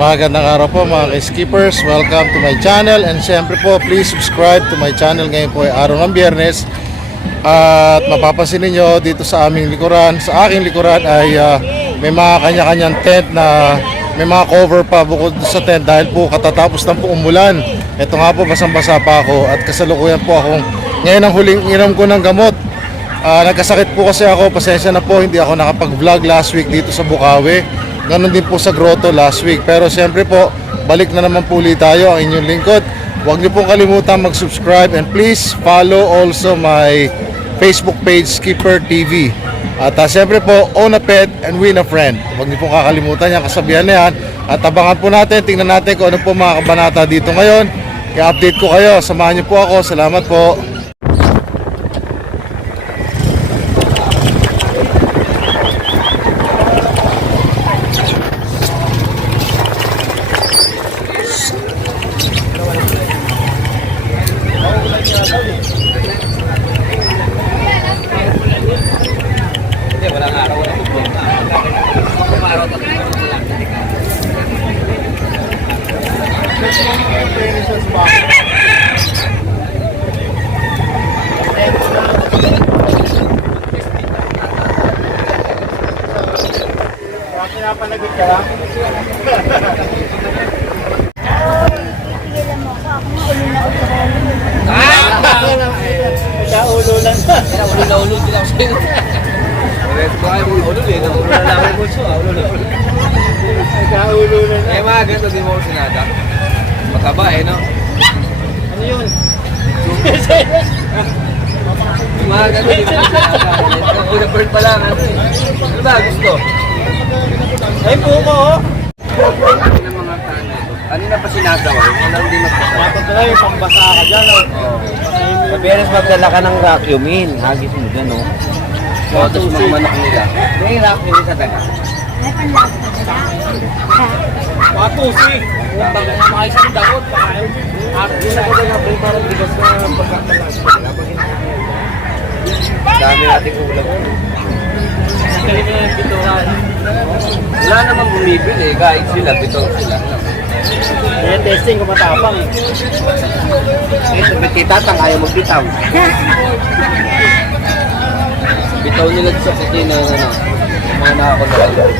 Magandang araw po mga skippers. Welcome to my channel. And syempre po, please subscribe to my channel. Ngayon po ay araw ng Biyernes. At mapapansin niyo dito sa aming likuran, sa aking likuran ay may mga kanya-kanyang tent na may mga cover pa bukod sa tent dahil po katatapos ng po umulan. Ito nga po, basang-basa pa ako at kasalukuyan po akong ngayon ang huling inom ko ng gamot. Nagkasakit po kasi ako, pasensya na po, hindi ako nakapag-vlog last week dito sa Bukawi. Ganon din po sa Grotto last week. Pero siyempre po, balik na naman po ulit tayo, ang inyong lingkod. Huwag niyo pong kalimutan mag-subscribe and please follow also my Facebook page, Skipper TV. At siyempre po, own a pet and win a friend. Huwag niyo pong kakalimutan yung kasabihan na yan. At abangan po natin, tingnan natin kung ano po mga kabanata dito ngayon. Kaya update ko kayo, samahan niyo po ako. Salamat po. Pinapanagot ka lang? Nagkaulo lang. Ulo din ako sa'yo. Ulo din. Ulo na lang ako sa ulo na. Nagkaulo lang. Eh mga ganito din mo sinada. Mataba no? Ano yun? Mga ganito din mo sinada. Una bird pa lang. Ano ba gusto? Ay, buko oh! Ano na pa sinagawa? Wala hindi magpasama. Matod na yung pambasa ka dyan oh. Pabiyanas magdala ka ng vacuumin. Hagis mo dyan oh. So, tapos mga manok nila. May vacuum sa taga. Matusi! Baka nga makisang dagot. Hindi na ko na po parang bigas na pagkakalas. Dami natin ulam. Galing na yung bituhan. Wala namang bumibili. Kahit sila, bitaw sila. Kaya testing kung matapang eh. Eh, sabi kitatang ayaw magbitaw. Bitaw nila sa kasi na ano, mga nakakontrol.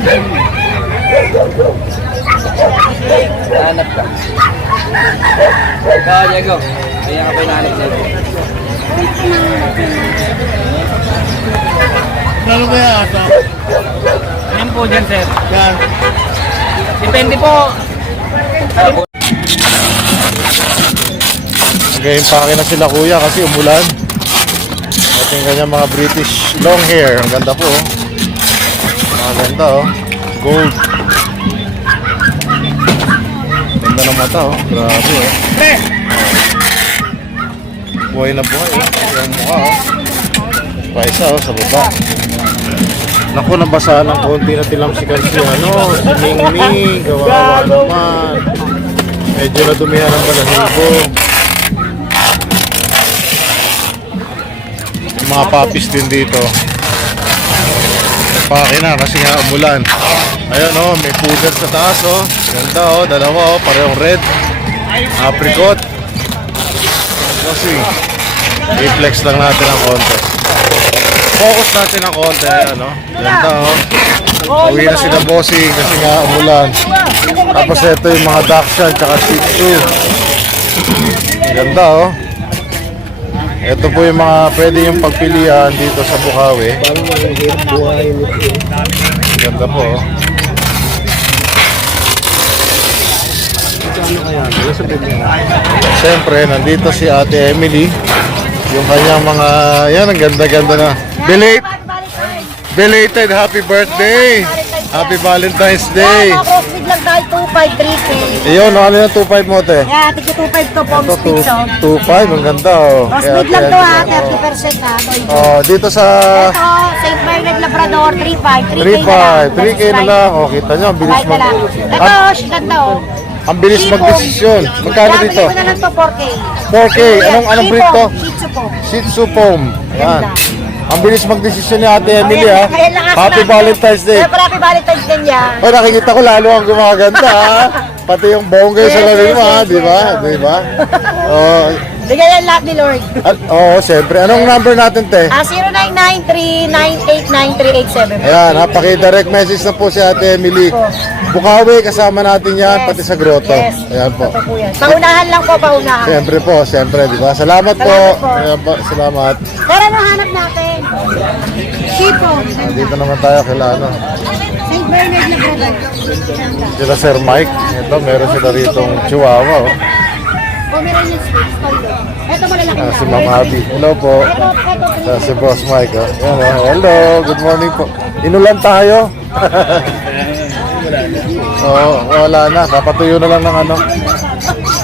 Hanap ka. Ikaw, Diego. Kaya ka pa hinahanap na ito. Ano ba yung asa? Yan po dyan, sir. Yan. Depende po. Ngayon pake na sila kuya kasi umulan. At yung kanyang mga British long hair. Ang ganda po oh. Maganda oh. Gold. Ganda ng mata oh. Grabe oh. Buhay na buhay oh. Yung mukha oh. Pa isa oh sa baba. Naku, nabasa ng konti na tilamsikan si ano, si Mingming. Kawawa naman. Medyo nadumihan ang balahibo. Mga papis din dito. Pake na kasi nga umulan. Ayan oh, may puder sa taas oh. Ganda oh, dalawa oh, parehong red. Apricot. Kasi i-flex lang natin ang konti. Focus natin ang konti. Ayan oh. Ganda oh. Uwi na sila bossing kasi nga umulan. Tapos ito yung mga Dachshund tsaka Shih Tzu. Ganda oh. Ito po yung mga pwede yung pagpilian dito sa Bukawi. Ganda po oh. Siyempre nandito si Ate Emily. Yung kanyang mga yan, ang ganda-ganda na. Belated happy birthday. Happy Valentine's Day. Crossbreed lang tayo, 2.5, 3K. Iyon, ano yung 2.5 mo te? Yeah, tigil 2.5 to, palm Ito sticks, oh. 2.5, ang ganda oh. Crossbreed lang to ha, 30% ha. Oh, dito sa Ito, St. Bernard Labrador, 3.5. 3.5, 3K na lang. Oh, kita nyo, ang bilis Bike na lang. Ito, ganda oh. Ang bilis magdesisyon. Magkano Kaya dito? bigay ko na lang to, 4K. 4K. Anong breed to? Shih Tzu po. Shih Tzu Foam. Ayan. Ang bilis magdesisyon ni Ate Emily ha. Kaya lakas Happy na. Valentine's Day. Happy Valentine's Day niya. Oh, nakikita ko lalo ang gumaganda ha. Pati yung bongga sa lalim mo, ha? Di ba? Di ba? Oh, Bigay yan lahat ni Lord. at, siyempre. Anong number natin, te? 0993-989-3887. Ayan, ha? Paki-direct message na po si Ate Emily. Bukawi, kasama natin yan, pati sa grotto. Yes. Ayan po. Ito po yan. Paunahan lang po, paunahan. Siyempre, di ba? Salamat po. Salamat po. Ayan po, salamat. Pero ano hanap natin? Chiffon. Dito naman tayo kila ano. St. Bernard Labrador. Sila Sir Mike. Ito, meron sila ritong chihuahua. Oh. Pomeranian Spitz. Ito malalaki na. Si Ma'am Abby. Hello po. Si Boss Mike. Oh. Yan, oh. Hello, good morning po. Inulan tayo. Wala na. Papatuyo na lang ng ano.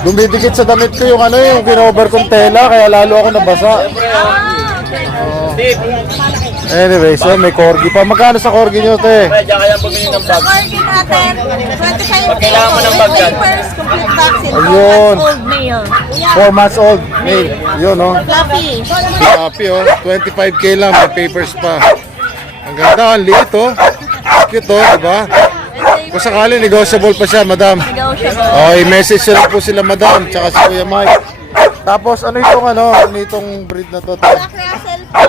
Dumidikit sa damit ko yung ano, yung kinover kong tela, kaya lalo ako nabasa. Anyway, so may corgi pa. Magkano sa corgi nyo, te? Diyan kaya bumili ng bag. Corgi natin, 25 Pag kailangan mo ng bag yan. papers, complete vaccine. Ayun. Old male. 4 months old. Male. Yun, oh. Fluffy. Happy, oh. 25k lang. May papers pa. Ang ganda. Ang liit, oh. Cute, oh. Diba? Kung sakali, negotiable pa siya, madam. Negotiable. Okay, message sila po sila, madam. Tsaka si Kuya Mike. Tapos, ano itong, ano itong breed na to? Jack Russell po.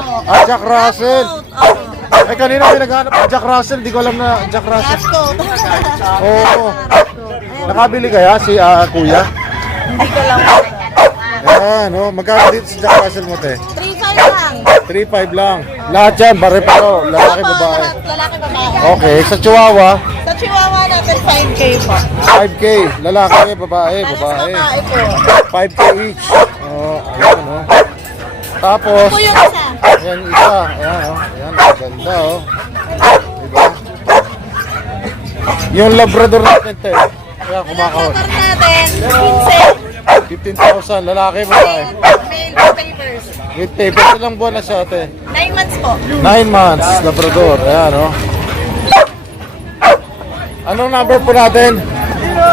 Jack Russell. Ay, kanina may naghanap ng Jack Russell. Di ko alam na Jack Russell. Coat. Oo. Nakabili kaya si Kuya? Hindi ko lang. Ayan, oh. Magkano dito si Jack Russell mo, te? 3.5 lang. 3.5 lang. Lahat yan, pare-paro. Lalaki, Opo, babae. lahat lalaki babae. Okay, sa Chihuahua, Sa Chihuahua natin 5K po. 5K. Lalaki, babae, Alas babae. babae po. 5K each. Oh, ayan, oh. Tapos, Ito yung isa. ayan isa. Ayan, oh. Ayan, ang ganda, oh. Diba? Yung Labrador natin, te. Ayan, kumakahon. Cover natin, 15,000. Lalaki, babae. 15. Male papers. With papers, ilang buwan na siya, te? 9 months po. 9 months, Labrador. Ayan, oh. Anong number po natin?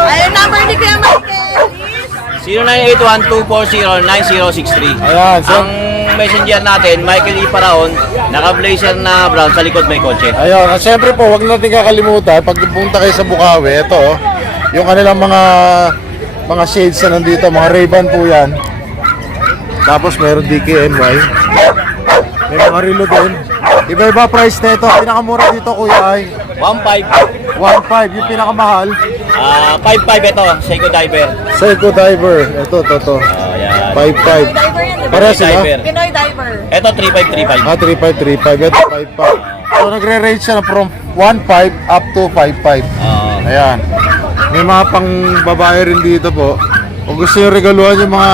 Ayun number ni Kuya Michael is 0981-240-9063. Ayan, so, Ang messenger natin, Michael E. Paraon, naka-blazer na brown, sa likod may kotse. ayun. At syempre po, huwag natin kakalimutan, pag pumunta kayo sa Bukawi, ito, oh, yung kanilang mga shades na nandito, mga Ray-Ban po yan. Tapos meron DKNY. May mga relo din. Iba-iba price na ito. Pinakamura dito, kuya, ay 1.5. 1.5. Yung pinakamahal, 5.5 ito, Seiko Diver. Seiko Diver. Ito. Yan. 5.5. diver yan. Para sila? Diver. Pinoy diver. Ito 3535. 3535. Ito 5.5. So nagre-range siya na from 1.5 up to 5.5. Ayan. May mga pang babae rin dito po. Kung gusto nyo regaluhan yung mga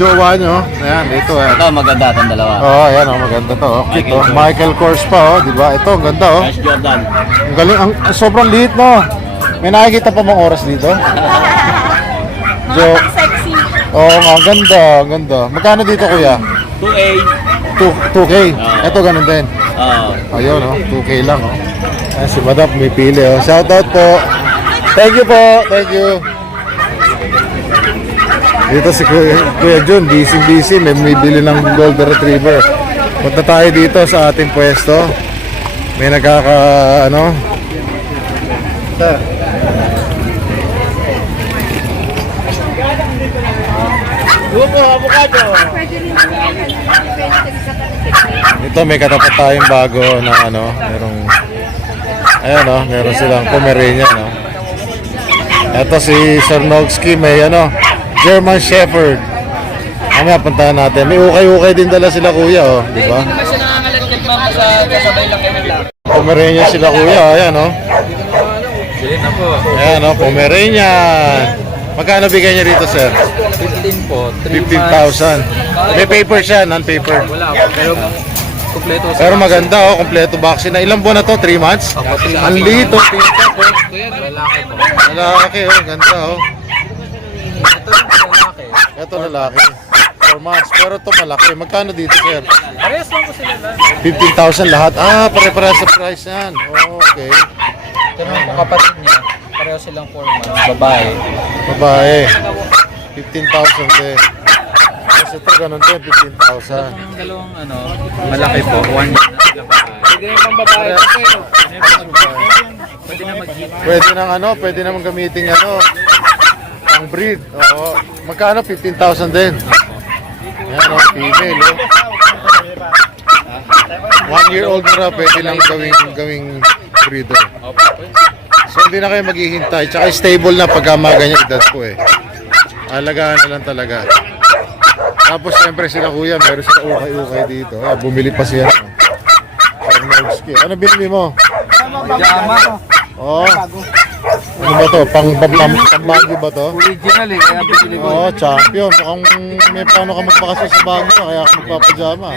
jowa nyo, ayan, dito. Ayan. Ito maganda itong dalawa. Ayan, maganda to. Cute, oh. Michael Kors pa, di ba? Ito, ang ganda, Fresh Jordan. Ang galing, sobrang liit, no? May nakikita pa bang oras dito? Jo. Sexy. Ang ganda. Magkano dito, kuya? 2A. 2K. Ito, ganun din. Ayun, 2K lang, Ayan, si Madam may pili, Shoutout po. Thank you po. Thank you. Dito si Kuya Jun, busy. May bili ng Golden Retriever. Punta tayo dito sa ating pwesto. May Sir. Ito may katapat tayong bago na merong meron silang Pomeranian, Ito si Sir Nogski, may German Shepherd. Mamaya puntahan natin. May ukay-ukay din dala sila, kuya, di ba? Hindi naman siya nangangalit ma'am sa kasabay lang kami lang. Pomeranian sila, kuya, ayan, Sige na po. Ayan, Pomeranian. Magkano bigay niya rito, sir? 15 po. 15,000. May paper siya, non-paper. Wala po. Pero kompleto sa Pero maganda, kompleto vaccine. Ilang buwan na to? 3 months? Ang liit, pinta po. lalaki po. Lalaki, ganda, Ito yung lalaki. Ito lalaki. 4 months. Pero ito malaki. Magkano dito, sir? Parehas lang po sila lahat. 15,000 lahat. Pare-parehas sa price yan. Okay. Ito yung kapatid niya. Pareho silang 4 months. Babae. Babae. 15,000 din. Tapos ito, ganun din, 15,000. Yung dalawang malaki po. 1 year na sila babae. Pwede yung pang babae. Pwede na mag-hit. Pwede nang gamitin Pang breed. Oo. Magkano? 15,000 din. Ayan o, female o. 1 year old na raw, pwede lang gawing breeder. So hindi na kayo maghihintay. Tsaka stable na pagka mga ganyan edad po eh. Alagaan na lang talaga. Tapos siyempre sila kuya, meron sila ukay-ukay dito. Bumili pa siya. Arnoldsky. Ano binili mo? Pajama. Oo. Ano ba to? Pang-Baguio ba to? Original eh, kaya pinili ko. Oo, champion. Mukhang may plano ka magpakasal sa Baguio, kaya ako magpapajama.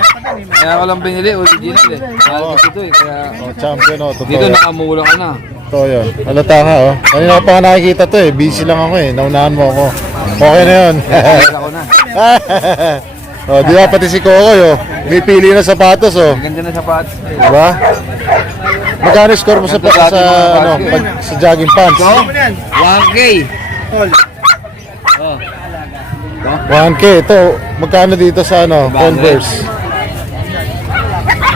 Kaya ko lang binili, original eh. Mahal ko ito eh, kaya... Oh, champion oh, totoo. Dito nakamula ka na. Ito yun. Halata nga oh. Kanina ko pa nga nakikita to eh. Busy lang ako eh. Naunahan mo ako. Okay na yun. Kaya ko na. Oh, di ba pati si Kokoy oh. May pili na sapatos oh. Ang ganda na sapatos. Diba? Magkano score mo sa sa jogging pants? 1K. 1K. Ito, magkano dito sa Converse?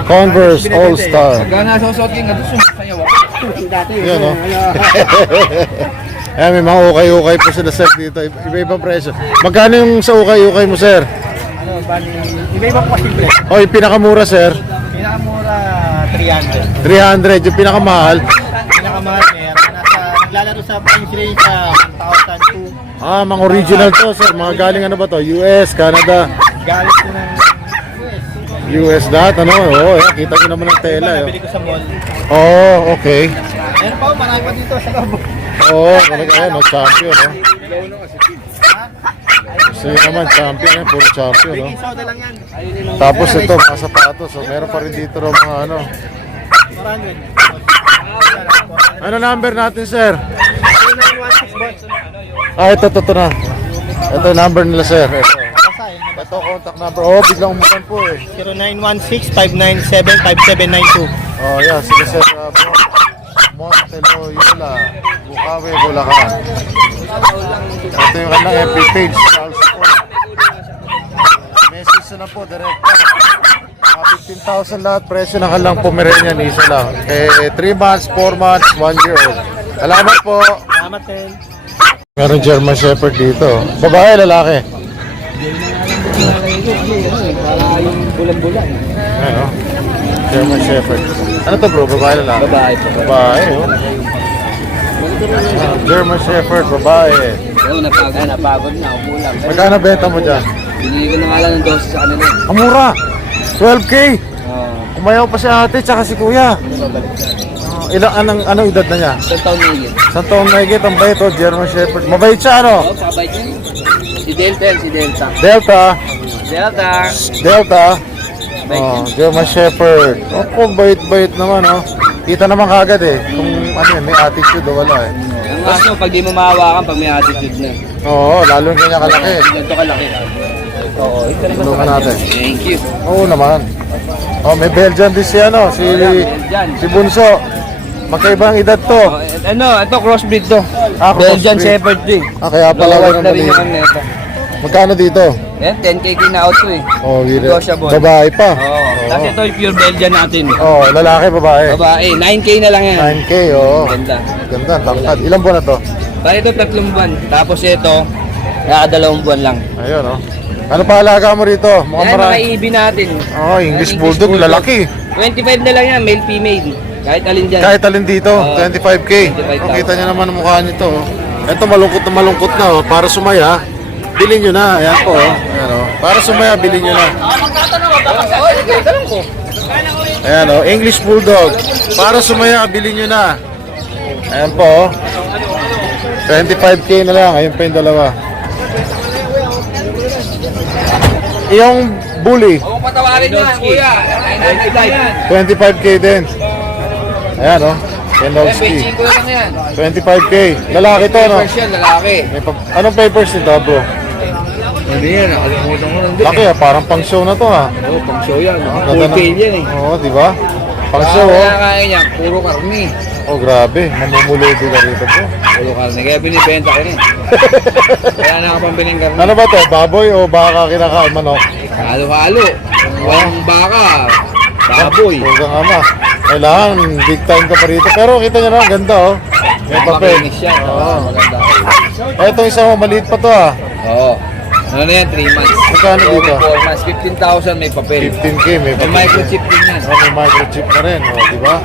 Converse All Star. Pagka nasusuot yung ganito, sumasayaw ako. Yan oh. Ayan, may mga ukay-ukay po sila sir dito. Iba-ibang presyo. Magkano yung sa ukay-ukay mo sir? Iba-iba po simple. Oh, yung pinakamura sir? Pinakamura 300. 300. Yung pinakamahal? Pinakamahal meron. Naglalaro sa price range sa 1,002. Ah, mga original to sir. Mga galing ano ba to? US, Canada. Galit ko ng US lahat ano? Oo, yan. Kita nyo naman ng tela. nabili ko sa mall. Oh, okay. Meron pa, marami pa dito sa loob. Oo, ayan, champion. Oh. Gusto nyo naman, champion. Puro champion. Oh. Soda lang yan. Tapos ito, mga sapatos. So, meron pa rin dito rin mga ano. 400. Ano number natin, sir? 0916 boss. Ah, ito na. Ito yung number nila, sir. Ito, contact number. Oh, biglang umulan po eh. 0916-597-5792. Oh, yeah. Sige, sir. Monteloyola, Bukawi, Bulacan. Ito yung kanilang FB page. Charles Ford. Message na po, direct. 15,000 lahat. Presyo ng kanilang Pomeranian. Isa lang. 3 months, 4 months, 1 year old. Salamat po. Salamat din. Meron German Shepherd dito. Babae, lalaki. Para yung bulan-bulan. Ano? German Shepherd. Ano to bro? Babae, lalaki? Babae po. Babae, oh. German Shepherd, babae. Oo, napagod na. Umulang. Magkano benta mo dyan? Binili ko na nga lang ng 12 sa kanila. Ang mura! 12K! Umayaw pa si ate, tsaka si kuya. Anong edad na niya? 10 taon na yun. Isang taon na higit, ang bait, oh, German Shepherd. Mabait siya, ano? Oo, pabait yun. Si Delta yan, si Delta. Delta. Delta! Delta. Oh, German Shepherd. Oh, bait-bait naman, oh. Kita naman kagad eh, kung ano yun, may attitude o wala eh. Ang aso, pag di mo mahawakan, pag may attitude na. Oo, lalo yung kanya kalaki. Ganito kalaki. Oo, ito na Tulungan natin. Thank you. Oo naman. Oh, may Belgian din si ano, si Bunso. Magkaibang edad to. Oh, ito crossbreed to. Ah, Belgian crossbreed. Shepherd to eh. Ah, kaya pala Lawat ganun na rin maliit. yung neta. Magkano dito? Yan, 10k kina-out to eh. Oh, Negotiable. babae pa. Oo. Tapos ito yung pure Belgian natin. Oh, lalaki, babae. Babae, 9k na lang yan. 9K, oh. Ganda. Ganda, tangkad. Ilang buwan na to? Bali ito 3 buwan. Tapos ito, nakaka2 buwan lang. Ayun, oh. Ano pa alaga mo rito? Yan, Mukhang mga marami. EB natin. Oh, English Bulldog, lalaki. 25 na lang yan, male, female. Kahit alin dyan. Kahit alin dito, Oo. 25K. 25,000. Oh, kita nyo naman ang mukha nito. Oh. Ito malungkot na, oh. Para sumaya, bilhin nyo na. Ayan po. Oh. Ayan, oh. Para sumaya, bilhin nyo na. Ayan oh, English Bulldog. Para sumaya, bilhin nyo na. Ayan po. Oh. 25K na lang. Ayun pa yung dalawa. Yung bully, Huwag patawarin niya, kuya. 25K din. Ayan oh. Kenowski. ko lang yan. 25K. Lalaki to, no? Persian, lalaki. Anong papers nito, bro? Ano yan? Nakalimutan ko lang Laki ah, parang pang show na to ah. Oo, pang show yan. Ganda Full tail yan eh. Oo, di ba? Pang show oh. Kaya niya, puro karni. Oh, grabe. Mamumulubi ka rito po. Puro karni. Kaya binibenta ko rin. Kaya nakapambiling karni. Ano ba to? Baboy o baka kinakain manok? Halo-halo. Walang baka. Baboy. Huwag ama. Kailangan big time ka pa rito. Pero kita nyo na, ganda oh. May papel. Makinis yan. Oo. Maganda. Ito isa mo, maliit pa to ah. Oo. Ano na yan, 3 months. Magkano dito? 4 months, 15,000 may papel. 15K, may May microchip din yan. Oh, may microchip na rin, oh, di ba?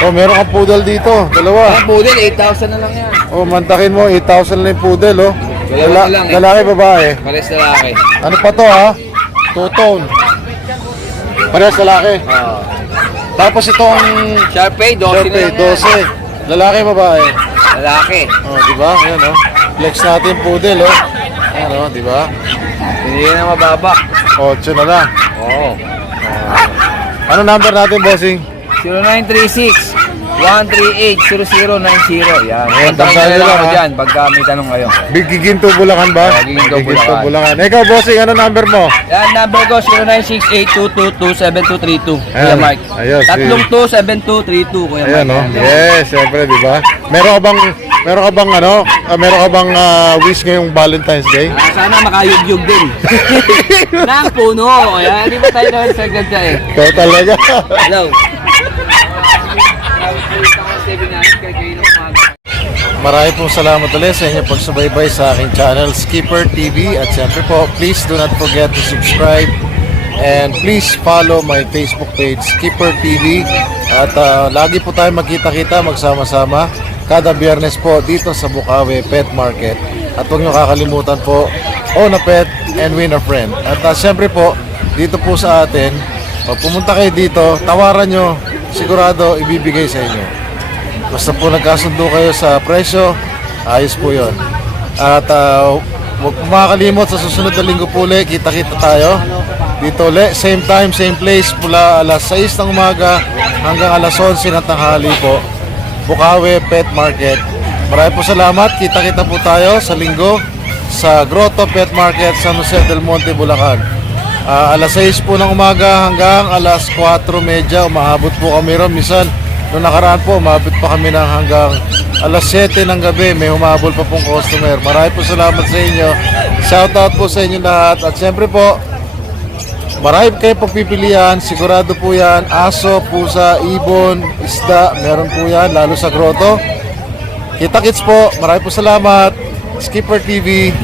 Oh, meron kang poodle dito, Ang dalawa. poodle, 8,000 na lang yan. Oh, mantakin mo, 8,000 lang yung poodle, oh. Dalawa na lang, eh. Lalaki, babae. Pares lalaki. Ano pa to, ha? Two-tone. Parehas lalaki. Oo. Tapos itong Sharpay, 12 na Sharpay, lang yan. 12. Lalaki, babae. Lalaki. Oh, di ba? Ayan, oh. Flex natin yung poodle, oh. Ayan, oh, di ba? Hindi na mababa. 8 na lang. Oo. Ano number natin, bossing? 0936-138-0090. Yan. Ayan, Kontakin tandaan nyo nyo lang lang, ako ha? dyan pagka may tanong kayo. Big Giginto Bulacan ba? Oo, Giginto, Bulacan. Bulacan. Ikaw, bossing, ano number mo? Yan, number ko 0968-222-7232, Kuya Ayan. Mike. Ayun, Tatlong 2-7232, Kuya Ayan, Mike. oh. Yes, siyempre, di ba? Meron ka bang wish ngayong Valentine's Day? Sana makayugyug din. Nang puno. Yan, di ba tayo naman sa ganda eh. Ikaw talaga. Hello. Marami pong salamat ulit sa inyong pagsubaybay sa aking channel, Skipper TV. At siyempre po, please do not forget to subscribe. And please follow my Facebook page, Skipper TV. At lagi po tayo magkita-kita, magsama-sama. Kada biyernes po dito sa Bukawi Pet Market. At huwag nyo kakalimutan po, own a pet and win a friend. At siyempre po, dito po sa atin, pag pumunta kayo dito, tawaran nyo, sigurado ibibigay sa inyo. Basta po nagkasundo kayo sa presyo, ayos po yon. At huwag po makakalimot sa susunod na linggo po ulit, kita-kita tayo. Dito ulit, same time, same place, mula alas 6 ng umaga hanggang alas 11 ng tanghali po. Bukawi Pet Market. Maraming po salamat, kita-kita po tayo sa linggo sa Grotto Pet Market, San Jose del Monte, Bulacan. Alas 6 po ng umaga hanggang alas 4:30, umaabot po kami ron. Minsan, noong nakaraan po, umabot pa kami ng hanggang alas 7 ng gabi. May humabol pa pong customer. Maraming po salamat sa inyo. Shoutout po sa inyo lahat. At siyempre po, marami kayo pagpipilian. Sigurado po yan. Aso, pusa, ibon, isda. Meron po yan, lalo sa grotto. Kita-kits po. Maraming po salamat. Skipper TV.